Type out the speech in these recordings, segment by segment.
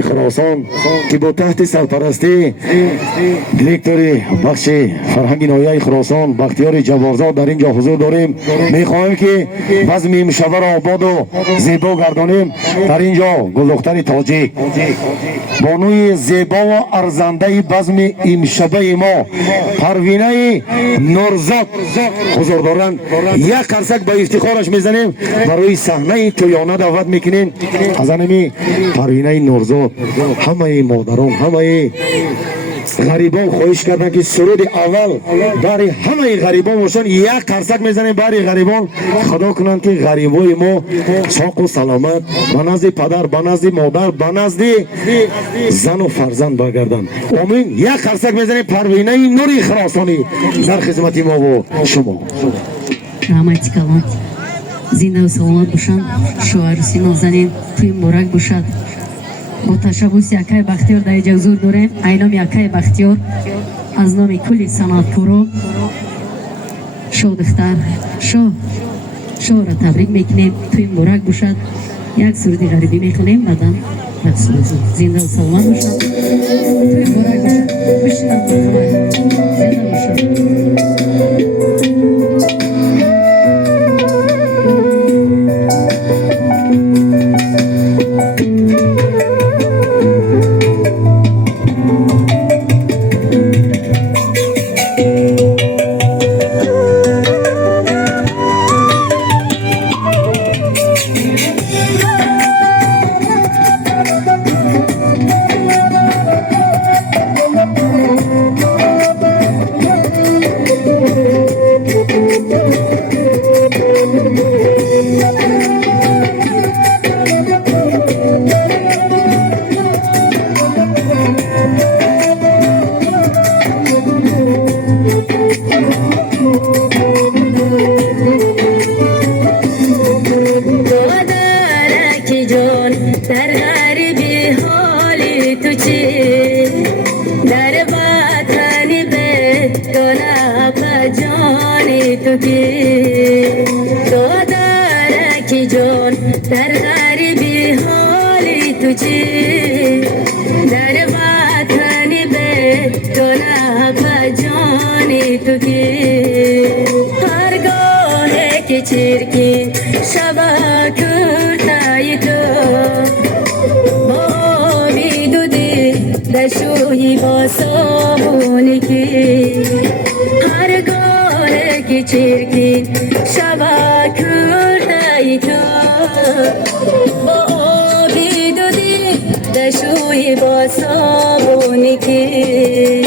خراسان که با تحت سرپرستی دیرکتور بخش فرهنگ ناحیه خراسان بختیار جوارزاد در اینجا حضور داریم. میخواهیم که بزم امشب را آباد و زیبا گردانیم. در اینجا گلدختر تاجی بانوی زیبا و ارزنده بزم امشب ما پروینه نورزاد حضور دارند. یک قرصک با افتخارش میزنیم برای صحنه تویانه دعوت میکنیم از انمی پروینه نورزاد. همه مادران همه غریبان خواهش کردن که سرود اول برای همه غریبان باشن. یک قرصک میزنیم برای غریبان خدا کنند که غریبای ما ساق و سلامت به نزد پدر به نزد مادر به نزد زن و فرزند برگردن. آمین. یک قرصک میزنیم پروینه نوری خراسانی در خدمت ما و شما. رحمتی کلان زنده و سلامت باشند. شوهر نازنین توی مبارک باشد. با تشبوس یکای بختیار در اینجا حضور داریم. اینام یکای بختیار از نام کلی صنعتکارا شو دختر شو را تبریک میکنیم. توی مبارک باشد. یک سرودی غریبی میخونیم بعدم رقص بازی. زنده و سلامت باشد. توی مبارک باشد. بشینم همه زنده باشد. در غریبی حالی توچی در وطن به دولت جانی تو کی هرگاه که چرکی شبا کرتای تو با بیدودی دشوی با صابونی کی هرگاه که چرکی شبا کرتای تو با آبی دودی دشوی با صابونی کی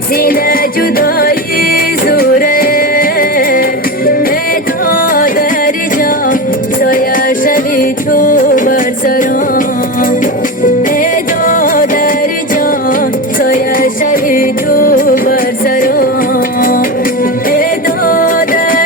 سینه جدایی زوره ای تا در جا سایه شوی تو